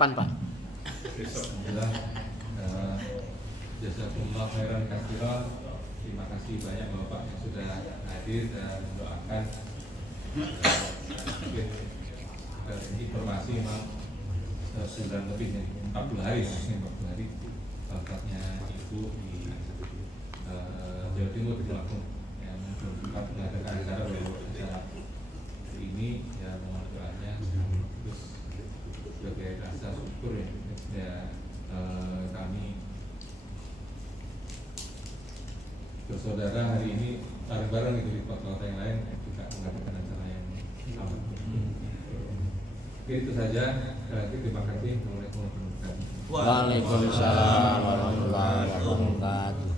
Pan Pak. Alhamdulillah, jazakumullah khairan katsiran. Terima kasih banyak Bapak yang sudah hadir dan mendoakan. Mungkin informasi memang sudah lebih 40 hari, 40 hari. Tempatnya Ibu di Jawa Timur di Lampung yang sempat mengadakan acara ini ya, mohon doanya terus sebagai rasa syukur ya, kami bersaudara hari ini bareng-bareng itu di kota-kota yang lain juga mengadakan acara yang sama. Oke, itu saja. Terima kasih. Assalamualaikum warahmatullahi wabarakatuh. Waalaikumsalam warahmatullahi wabarakatuh.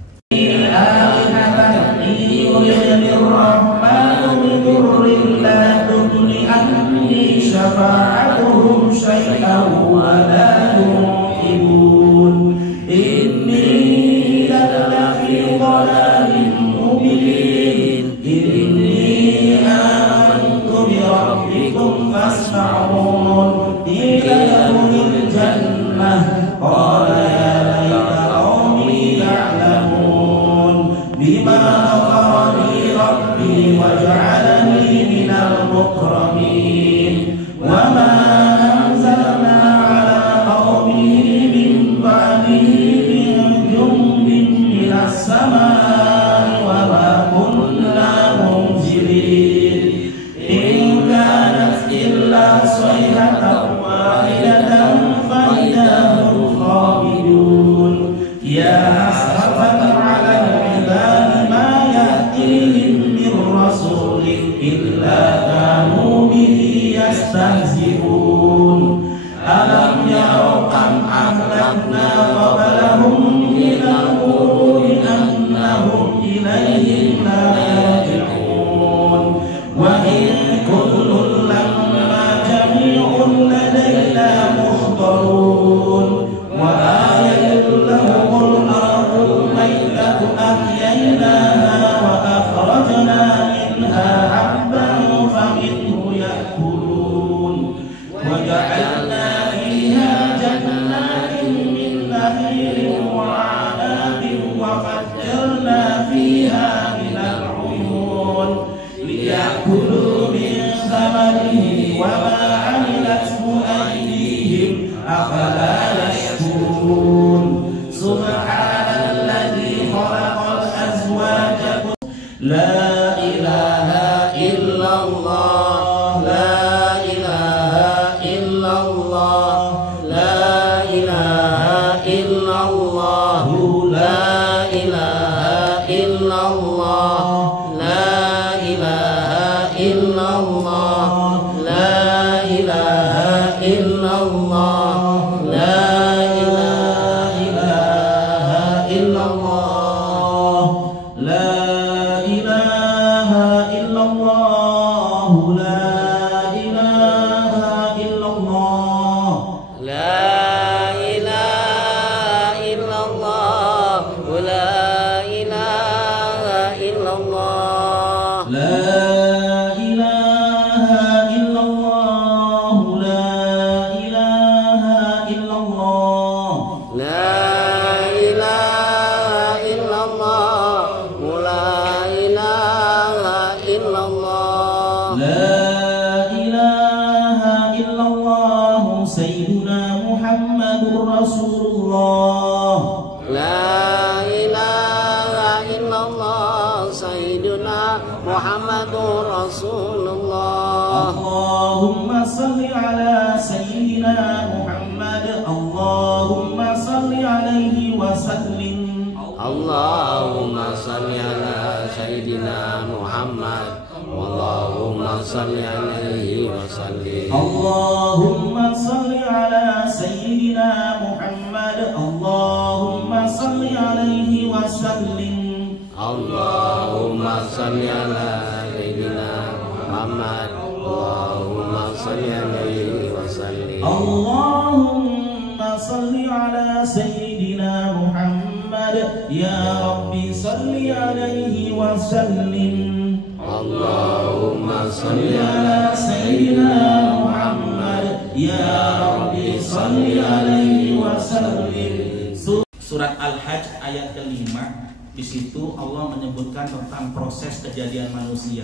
Allahumma salli ala Sayyidina Muhammad ya Rabbi salli alaihi wasallim. Surat Al-Hajj ayat kelima, di situ Allah menyebutkan tentang proses kejadian manusia.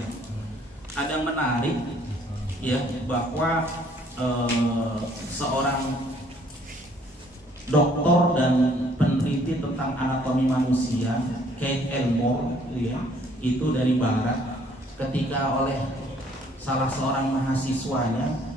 Ada yang menarik ya, bahwa seorang doktor dan peneliti tentang anatomi manusia, Keith Elmore ya, itu dari barat, ketika oleh salah seorang mahasiswanya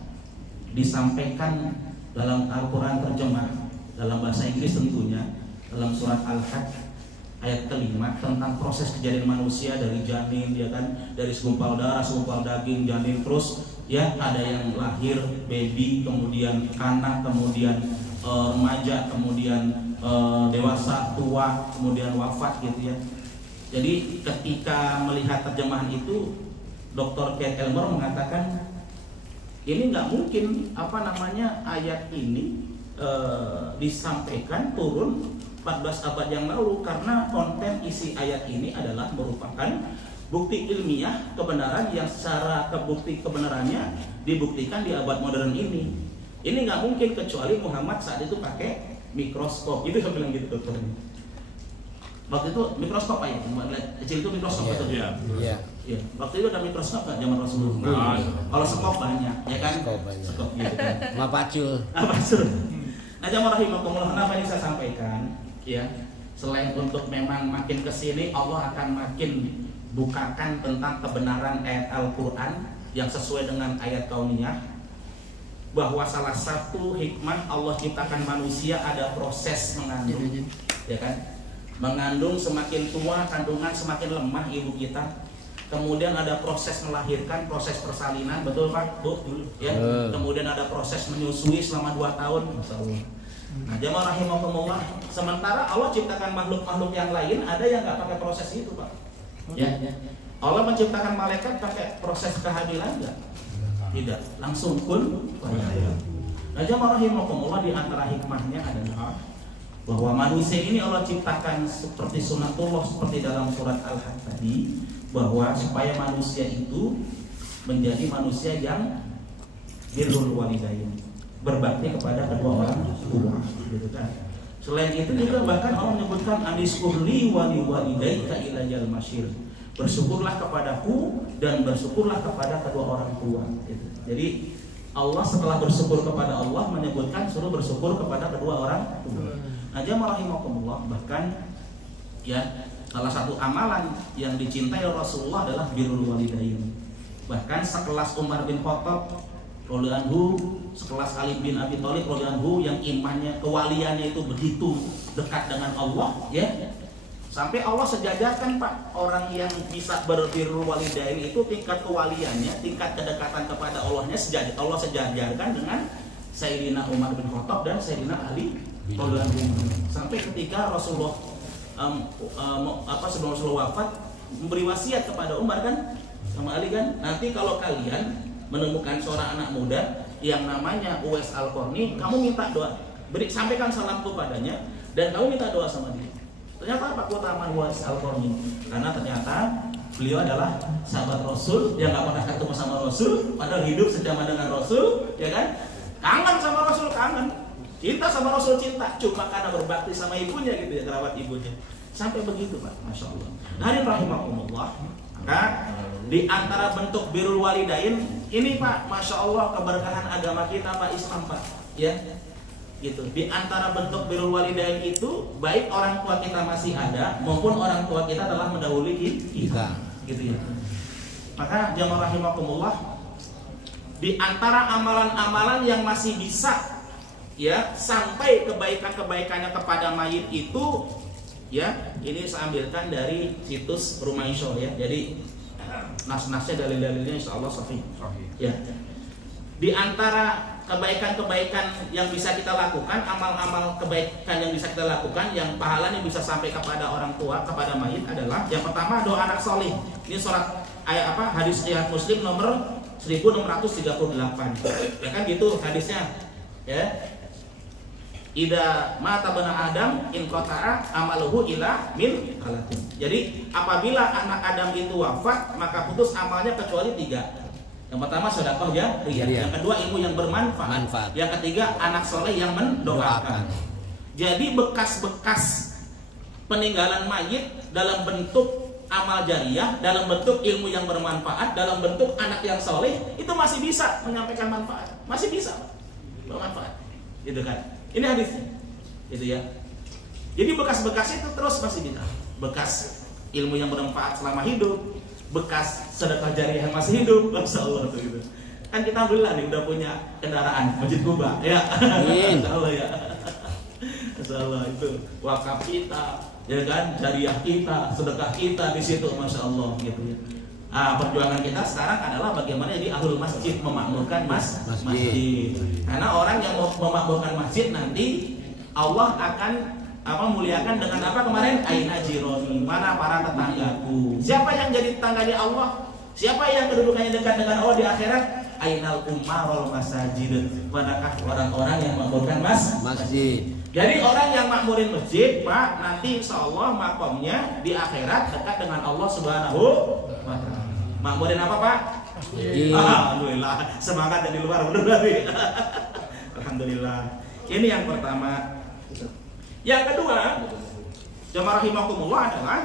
disampaikan dalam Al-Quran terjemah dalam bahasa Inggris tentunya, dalam surat Al-Hajj ayat kelima tentang proses kejadian manusia dari janin, ya kan, dari segumpal darah, segumpal daging, janin, terus ya ada yang lahir baby, kemudian anak, kemudian remaja, kemudian dewasa, tua, kemudian wafat gitu ya. Jadi ketika melihat terjemahan itu, Dr. Keith Elmore mengatakan ini nggak mungkin ayat ini disampaikan turun 14 abad yang lalu, karena konten isi ayat ini adalah merupakan bukti ilmiah kebenaran yang secara bukti kebenarannya dibuktikan di abad modern ini. Ini nggak mungkin kecuali Muhammad saat itu pakai mikroskop. Itu saya bilang gitu dokter. Waktu itu mikroskop ya, kecil itu mikroskop betul ya. Iya. Waktu itu ada mikroskop kan zaman Rasulullah. Kalau skop banyak, ya kan? Skop gitu kan. Mapacul. Nah, jamaah rahimakumullah, kenapa ini saya sampaikan? Ya, selain untuk memang makin kesini Allah akan makin bukakan tentang kebenaran ayat Al-Quran yang sesuai dengan ayat kauniyah, bahwa salah satu hikmah Allah ciptakan manusia ada proses mengandung, ya kan? Mengandung, semakin tua kandungan semakin lemah ibu kita. Kemudian ada proses melahirkan, proses persalinan, betul Pak, Bu? Ya. Kemudian ada proses menyusui selama 2 tahun, Masya Allah. Nah, jamaah rahimakumullah, sementara Allah ciptakan makhluk-makhluk yang lain ada yang nggak pakai proses itu, Pak. Ya. Allah menciptakan malaikat pakai proses kehamilan nggak? Tidak, langsung kun. Nah, jamaah rahimakumullah, di antara hikmahnya adalah bahwa manusia ini Allah ciptakan seperti sunatullah, seperti dalam surat Al-Hajj tadi, bahwa supaya manusia itu menjadi manusia yang birrul walidain, berbakti kepada kedua orang tua, gitu kan. Selain itu juga bahkan Allah menyebutkan aniskurli wali walidaika ilayal masyir, bersyukurlah kepadaku dan bersyukurlah kepada kedua orang tua, gitu. Jadi Allah setelah bersyukur kepada Allah menyebutkan suruh bersyukur kepada kedua orang tua. Nah, jamaah rahimakumullah, bahkan ya salah satu amalan yang dicintai Rasulullah adalah birrul walidain. Bahkan sekelas Umar bin Khattab radhiyallahu anhu, sekelas Ali bin Abi Thalib radhiyallahu anhu, yang imannya, kewaliannya itu begitu dekat dengan Allah, ya. Sampai Allah sejajarkan, Pak, orang yang bisa berbirrul walidain itu tingkat kewaliannya, tingkat kedekatan kepada Allahnya Allah sejajarkan dengan Sayyidina Umar bin Khattab dan Sayyidina Ali radhiyallahu anhu. Sampai ketika Rasulullah sebelum Rasulullah wafat memberi wasiat kepada Umar kan, sama Ali kan, nanti kalau kalian menemukan seorang anak muda yang namanya Uwais Al-Qarni, kamu minta doa, sampaikan salam kepadanya dan kamu minta doa sama dia. Ternyata apa keutamaan Uwais Al-Qarni? Karena ternyata beliau adalah sahabat Rasul yang nggak pernah ketemu sama Rasul, padahal hidup sejaman dengan Rasul, ya kan? Kangen sama Rasul, kangen. Cinta sama Rasul, cinta, cuma karena berbakti sama ibunya gitu ya, kerabat ibunya. Sampai begitu, Pak, Masya Allah. Hadirin rahimakumullah, maka di antara bentuk birrul walidain ini, Pak, Masya Allah, keberkahan agama kita, Pak, Islam, Pak, ya, gitu. Di antara bentuk birrul walidain itu, baik orang tua kita masih ada maupun orang tua kita telah mendahului kita, gitu ya. Maka jamaah rahimakumullah, di antara amalan-amalan yang masih bisa ya sampai kebaikan-kebaikannya kepada mayit itu, ya, ini saya ambilkan dari situs Rumah Insya ya. Jadi nas-nasnya, dalil-dalilnya insya Allah sahih. Ya. Di antara kebaikan-kebaikan yang bisa kita lakukan, amal-amal kebaikan yang bisa kita lakukan, yang pahalanya bisa sampai kepada orang tua, kepada mayit adalah yang pertama doa anak soleh. Ini surat hadis riwayat Muslim nomor 1638. Ya kan gitu hadisnya. Ya. Ida mata bena Adam in qata'a amaluhu ila min halatin. Jadi apabila anak Adam itu wafat, maka putus amalnya kecuali 3. Yang pertama sedekah jariyah, yang kedua ilmu yang bermanfaat, yang ketiga anak soleh yang mendoakan. Jadi bekas-bekas peninggalan mayit dalam bentuk amal jariyah, dalam bentuk ilmu yang bermanfaat, dalam bentuk anak yang soleh, itu masih bisa menyampaikan manfaat, masih bisa bermanfaat, gitu kan? Ini hadisnya, gitu ya. Jadi bekas-bekas itu terus masih bisa, bekas ilmu yang bermanfaat selama hidup, bekas sedekah jariyah yang masih hidup, masya Allah tuh gitu. Kan kita alhamdulillah nih udah punya kendaraan Masjid Kuba, ya, masya Allah ya, masya Allah itu wakaf kita, ya kan, jariyah kita, sedekah kita di situ, masya Allah gitu ya. Nah, perjuangan kita sekarang adalah bagaimana jadi ahlul masjid, memakmurkan masjid. Karena orang yang mau memakmurkan masjid nanti Allah akan muliakan dengan apa kemarin? Aina jironi, mana para tetanggaku. Siapa yang jadi tetangga di Allah? Siapa yang kedudukannya dekat dengan Allah di akhirat? Ainal umarul masajid. Manakah orang-orang yang memakmurkan masjid? Jadi orang yang makmurin masjid, Pak, nanti insya Allah makomnya di akhirat dekat dengan Allah Subhanahu wa ta'ala. Makmurin apa, Pak? Alhamdulillah, semangat dari luar benar. Alhamdulillah. Ini yang pertama. Yang kedua, jamaah rahimakumullah adalah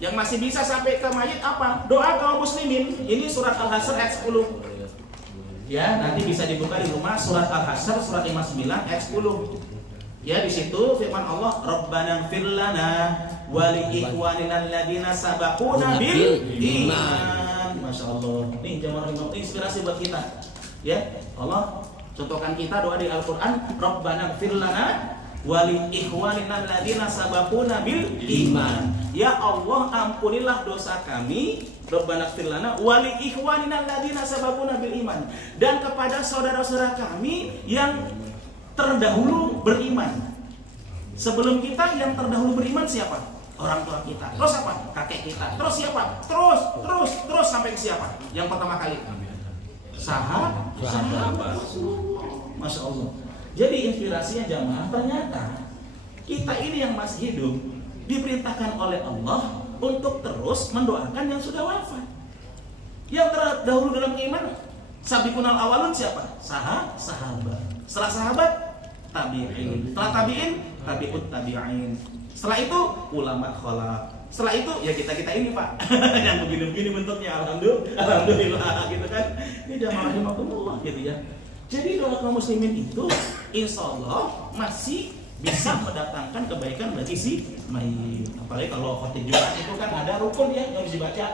yang masih bisa sampai ke mayit apa? Doa kaum muslimin. Ini surat Al-Hasyr ayat 10. Ya, nanti bisa dibuka di rumah, surat Al-Hasyr surat 59 ayat 10. Ya, di situ firman Allah, Rabbana ighfir lana wa li ikhwanina alladziina sabaquna bil iman. Masya Allah. Ini jamaah inspirasi buat kita. Ya, Allah contohkan kita doa di Al-Qur'an, Rabbana ighfir lana wa li ikhwanina alladziina sabaquna bil iman. Ya Allah, ampunilah dosa kami, Rabbana ighfir lana wa li ikhwanina alladziina sabaquna bil iman, dan kepada saudara-saudara kami yang terdahulu beriman. Sebelum kita yang terdahulu beriman siapa? Orang tua kita. Terus apa? Kakek kita. Terus siapa? Terus sampai ke siapa? Yang pertama kali. Sahabat. Masya Allah. Jadi inspirasinya jamaah, ternyata kita ini yang masih hidup diperintahkan oleh Allah untuk terus mendoakan yang sudah wafat. Yang terdahulu dalam iman, sabiqunal awalun siapa? Sahabat. Setelah sahabat, tabi'in. Setelah tabi'in, tabi'ut tabi'in. Setelah itu ulama khalaf. Setelah itu ya kita ini Pak, yang begini-begini bentuknya, alhamdulillah gitu kan. Ini jamaah rahimakumullah gitu ya. Jadi doa kaum muslimin itu insya Allah masih bisa mendatangkan kebaikan bagi si mayit. Apalagi kalau khotib Jumat itu kan ada rukun ya yang harus dibaca.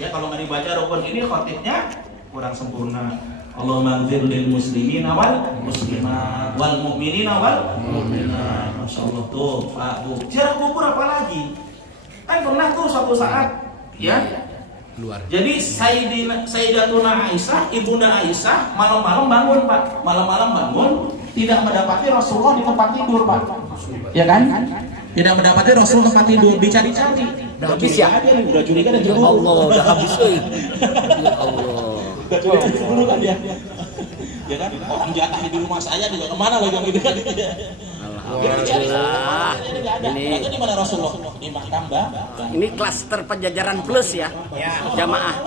Ya kalau nggak dibaca rukun ini khotibnya kurang sempurna. Allahumma ighfir lil muslimina wal muslimat wal mu'minina wal mu'minat. Masya Allah tuh Pak Bu. Ziarah kubur apa lagi? Kan pernah tuh suatu saat ya. Luar. Jadi Sayyidatuna Aisyah, Ibunda Aisyah malam-malam bangun Pak. Malam-malam bangun tidak mendapati Rasulullah di tempat tidur Pak. Ya kan? Tidak mendapati Rasulullah tempat tidur, dicari-cari. Udah habis ya? Udah curiga dan cemburu. Allah, udah habis ya Allah. Dulu kan dia. Ya kan? Orang jatah di rumah saya juga kemana lagi yang gitu kan? Alhamdulillah. Ini di mana Rasulullah? Di makam Ini klaster Penjajaran Plus ya, jamaah.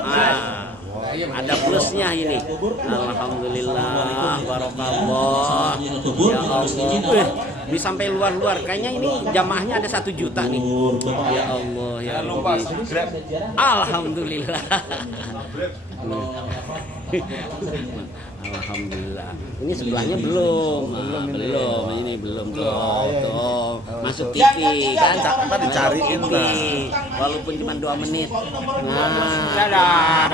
Ada plusnya ini. Alhamdulillah, barakallah. Ya Allah. Ini sampai luar-luar. Kayaknya ini jamaahnya ada 1 juta nih. Ya Allah, ya Allah. Alhamdulillah. Alhamdulillah. Ini sebelahnya belum. Ini belum tuh. Masuk TV kan? Apa dicariin lah. Walaupun cuma 2 menit. Dadah.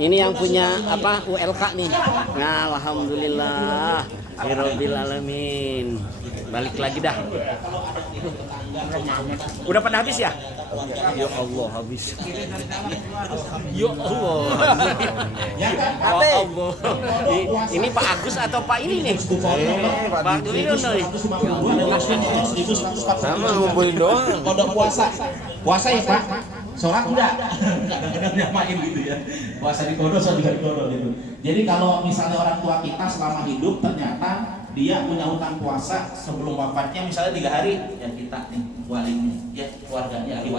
Ini yang punya apa? ULK nih. Nah, alhamdulillah. Rabbil alamin. Balik lagi dah. Udah pada habis ya? Ya Allah, habis. Ya Allah. Allah. Ini Pak Agus atau Pak ini nih? Pak Duyono nih. Sama ngumpulin doang. Kodok puasa ya Pak. Sholat enggak nyamain gitu ya. Puasa di kodo, sholat di kodo gitu. Jadi kalau misalnya orang tua kita selama hidup ternyata dia punya hutang puasa sebelum wafatnya misalnya 3 hari, ya kita nih walinya, ya keluarganya, ahli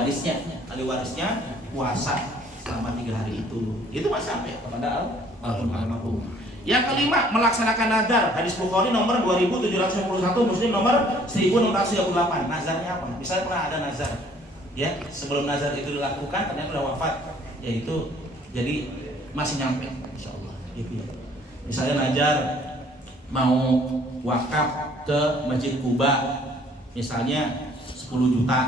warisnya puasa selama 3 3 hari itu masih sampai kepada almarhum. Yang kelima, melaksanakan nazar. Hadis Bukhari nomor 2751, Muslim nomor 1638. Nazarnya apa? Misalnya pernah ada nazar, ya, sebelum nazar itu dilakukan ternyata sudah wafat, yaitu jadi masih nyampe, insya Allah. Gitu ya. Misalnya nazar mau wakaf ke Masjid Kuba, misalnya 10 juta,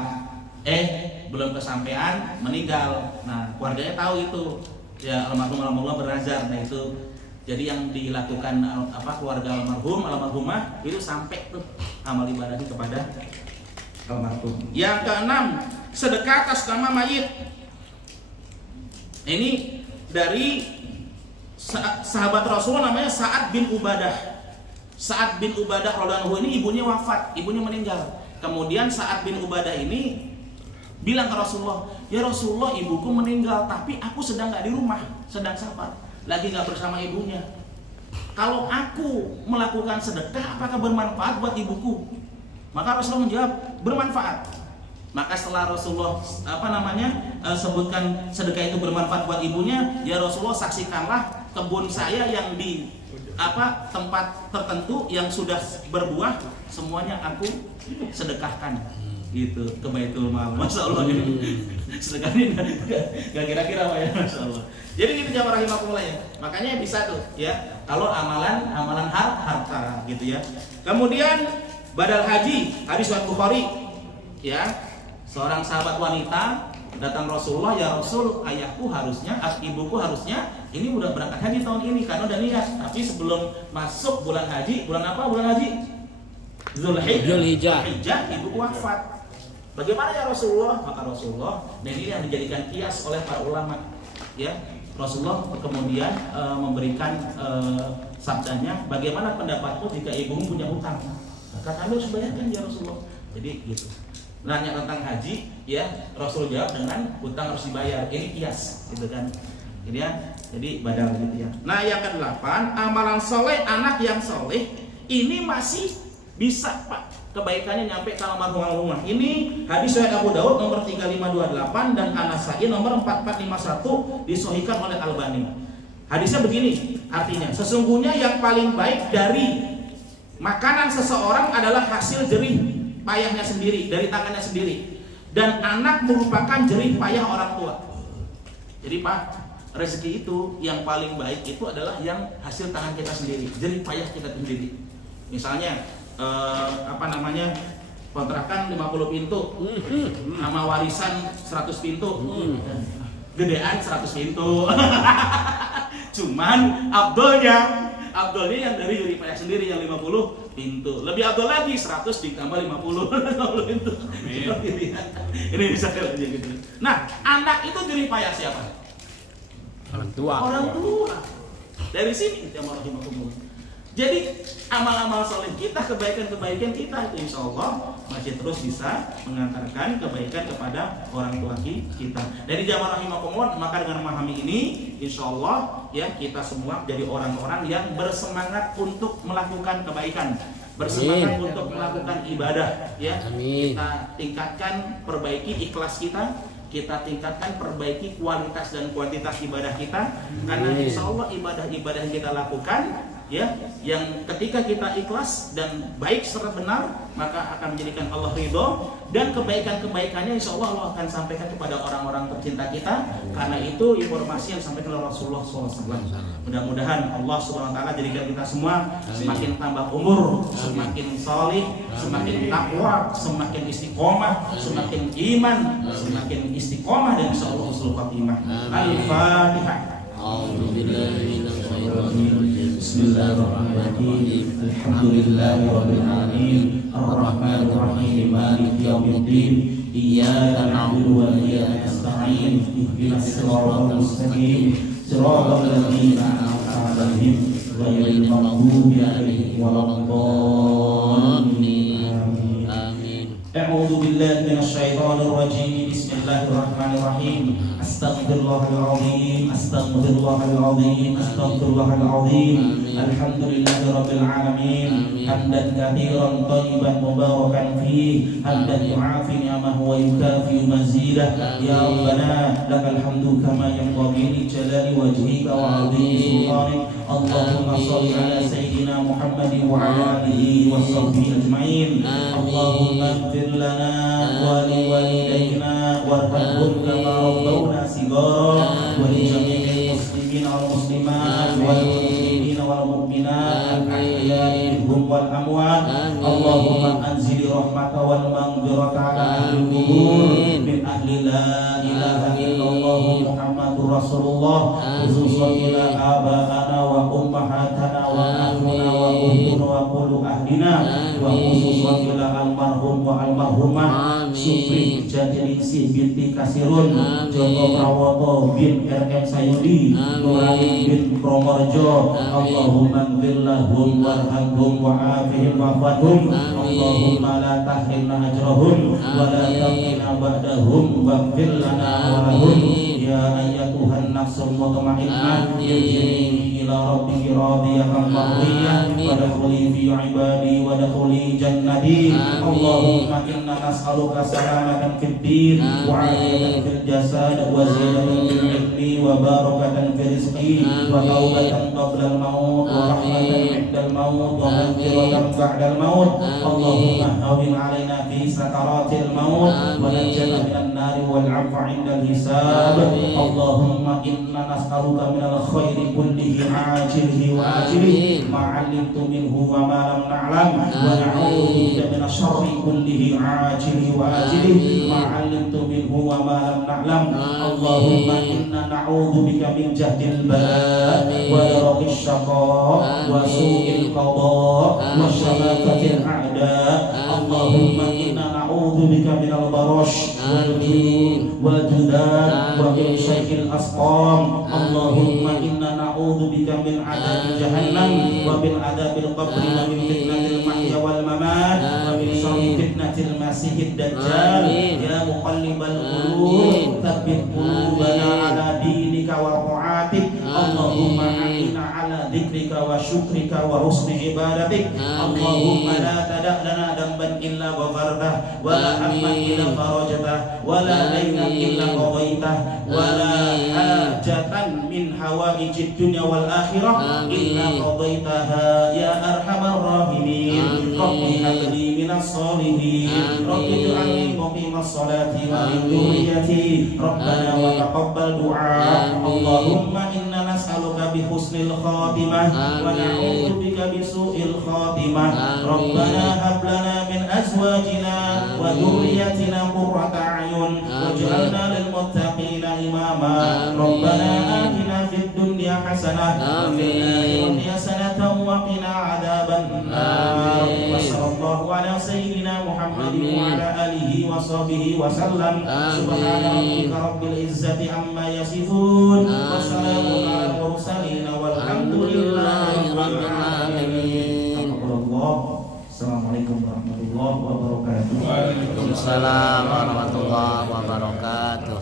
belum kesampaian, meninggal. Nah, keluarganya tahu itu, ya almarhum bernazar. Nah itu jadi yang dilakukan keluarga almarhumah itu sampai tuh amal ibadahnya kepada almarhum. Yang keenam, sedekah atas nama mayit. Ini dari sahabat Rasul namanya Sa'ad bin Ubadah. Sa'ad bin Ubadah radhiyallahu anhu ini ibunya wafat, ibunya meninggal. Kemudian Sa'ad bin Ubadah ini bilang ke Rasulullah, ya Rasulullah, ibuku meninggal tapi aku sedang nggak di rumah, sedang safar, lagi nggak bersama ibunya. Kalau aku melakukan sedekah, apakah bermanfaat buat ibuku? Maka Rasulullah menjawab, bermanfaat. Maka setelah Rasulullah sebutkan sedekah itu bermanfaat buat ibunya, ya Rasulullah, saksikanlah kebun saya yang di tempat tertentu yang sudah berbuah, semuanya aku sedekahkan gitu ke Baitul Mal. Masya Allah, sedekah ini nggak kira-kira Pak ya, Masya Allah. Jadi gitu jamaah rahimakumullah ya. Makanya bisa tuh ya, kalau amalan harta gitu ya. Kemudian badal haji, hadis riwayat Bukhari ya, seorang sahabat wanita datang Rasulullah, ya Rasul, ayahku harusnya, ibuku harusnya ini udah berangkat haji tahun ini karena udah niat, tapi sebelum masuk bulan haji, bulan apa bulan haji? Zulhijjah, ibuku wafat. Bagaimana ya Rasulullah? Maka Rasulullah, dan ini yang dijadikan kias oleh para ulama ya, Rasulullah kemudian memberikan sabdanya, bagaimana pendapatmu jika ibumu punya hutang? Maka kami harus bayarkan ya Rasulullah. Jadi gitu. Nanya tentang haji ya, Rasul jawab dengan hutang harus dibayar. Ini kias gitu kan. Jadi badal gitu ya. Nah, yang ke-8, amalan soleh anak yang soleh ini masih bisa Pak kebaikannya nyampe ke almarhum. Ini hadis riwayat Abu Daud nomor 3528 dan An-Nasa'i nomor 4451 disahihkan oleh Albani. Hadisnya begini, artinya sesungguhnya yang paling baik dari makanan seseorang adalah hasil jerih payahnya sendiri, dari tangannya sendiri, dan anak merupakan jerih payah orang tua. Jadi Pak, rezeki itu yang paling baik itu adalah yang hasil tangan kita sendiri, jerih payah kita sendiri. Misalnya kontrakan 50 pintu sama warisan 100 pintu, gedean 100 pintu. Cuman Abdulnya yang dari jerih payah sendiri yang 50 pintu. Lebih Abdul lagi 100 ditambah 50 pintu. Ini bisa aja gitu. Nah, anak itu jerih payah siapa? Orang tua. Dari sini jamaah rahimakumullah. Jadi amal-amal soleh kita, kebaikan-kebaikan kita itu insya Allah masih terus bisa mengantarkan kebaikan kepada orang tua kita. Dari jamaah rahimakumullah, maka dengan memahami ini insya Allah ya, kita semua jadi orang-orang yang bersemangat untuk melakukan kebaikan, bersemangat untuk melakukan ibadah ya. Kita tingkatkan, perbaiki ikhlas kita tingkatkan, perbaiki kualitas dan kuantitas ibadah kita, karena insya Allah ibadah-ibadah yang kita lakukan ya, yang ketika kita ikhlas dan baik serta benar, maka akan menjadikan Allah ridho, dan kebaikan-kebaikannya insya Allah akan sampaikan kepada orang-orang tercinta kita. Karena itu informasi yang disampaikan oleh Rasulullah SAW. Mudah-mudahan Allah Subhanahu Wa Taala jadikan kita semua semakin tambah umur, semakin salih, semakin takwa, semakin istiqomah, semakin iman, semakin istiqomah, dan insya Allah husnul khatimah. Al-Fatihah. Bismillahirrahmanirrahim. Alhamdulillahirabbil alamin. Arrahmanir rahim. Maliki yaumiddin. Iyyaka na'budu wa iyyaka nasta'in. Ihdinas siratal mustaqim. Siratal ladzina an'amta 'alaihim ghairil maghdubi 'alaihim waladdallin. Amin. A'udzu billahi minasy syaithanir rajim. Bismillahirrahmanirrahim. Astaghfirullahaladzim, astaghfirullahaladzim, astaghfirullahaladzim. Alhamdulillahi rabbil alamin. Hamdan katsiran thayyiban mubarakan fihi, hamdan yu'afi ni'amahu wa yukafi mazidah. Ya Rabbana lakal hamdu kama yanbaghi li jalali wajhika wa 'azimi sultanik. Allahumma shalli ala sayyidina Muhammadin wa ala alihi wa sahbihi ajma'in. Allahumma ighfir lana wa li walidayna warhamhum kama rabbawna shighara wa li jami'il muslimin wal muslimat wal mu'minin wal mu'minat al-ahya'i minhum wal amwat. Allahumma anzil rahmaka wal maghfirata ala ahli qubur min ahli la ilaha illallah Muhammadur Rasulullah, khususan ila aba'ana wa ummahatana wa akhuna wa ummuna wa kullu ahlina, wa khususan ila almarhum wa almarhumah Supri Jatiningsih binti Kasirun, Joko Prawoto bin RM Sayudi, Nurani bin Promorjo. Allahumma ighfir lahum warhamhum wa'afihim wa'fadhum. Allahumma la tahrimna ajrahum wa la taqina ba'dahum waghfir lana wa lahum. Ya ayyatuhan nafsul mutmainnah irji'i ila rabbiki radiyatan mardiyah wadkhuli fi ibadi wadkhuli jannati. Allahumma inna nas'aluka salamatan fid din wa 'afiyatan fil jasad wa ziyadatan fil ilmi wa barakatan fil rizqi wa taubatan qabla al maut wa rahmatan 'inda al maut wa maghfiratan ba'da al maut. Allahumma hawwin 'alaina fi sakaratil maut wa najjina minan nari wal 'afwa 'inda al hisab. Allahumma inna nas'aluka minal khairi kullihi ajilihi wa ajilihi ma 'alimtu minhu wa ma lam na'lam wa na'udzu bika minasy syarri kullihi ajilihi wa ajilihi ma 'alimtu minhu wa ma lam na'lam. Allahumma inna na'udzu bika min jahdil bala wa daraqis syaqa wa su'il qada wa syamatatil a'da. Allahumma inna na'udzu bika minal barash wal jud wal judan wa min syai'il asqam. Allahumma inna na'udzu bika min 'adzabi jahannam wa min 'adzabil qabri wa min fitnatil mahya wal mamat wa min syarri fitnatil masiihid dajjal. Ya muqallibal qulub tsabbit qulubana 'ala dinika wa ta'atik. Allahumma a'inna 'ala dzikrika wa syukrika wa husni ibadatik. Allahumma la tada' lana damban illa ghafartah wa la hamman illa farajtah wa la daynan illa qadaitah wa la hajatan min hawaijid dunya wal akhirah illa qadaitaha ya arhamar rahimin. Rabbi habli minas solihin, Rabbi ij'alni muqimas salati wa min dhurriyyati, Rabbana wa taqabbal du'a. Allahumma inna nas'aluka bi husnil khatimah wa na'udzu bika bi su'il khatimah. Rabbana hab lana min azwajina wa dhurriyyatina qurrata a'yun waj'alna lil muttaqina imama. Rabbana atina fid dunya hasanah wa fil akhirati hasanatan wa qina adzaban nar. Wa sallallahu ala sayyidina Muhammadin wa ala alihi wa sahbihi wa sallam. Subhana rabbika rabbil izzati amma yasifun wa salamun alal mursalin walhamdulillahi rabbil alamin. Assalamualaikum warahmatullahi wabarakatuh. Waalaikumsalam warahmatullahi wabarakatuh.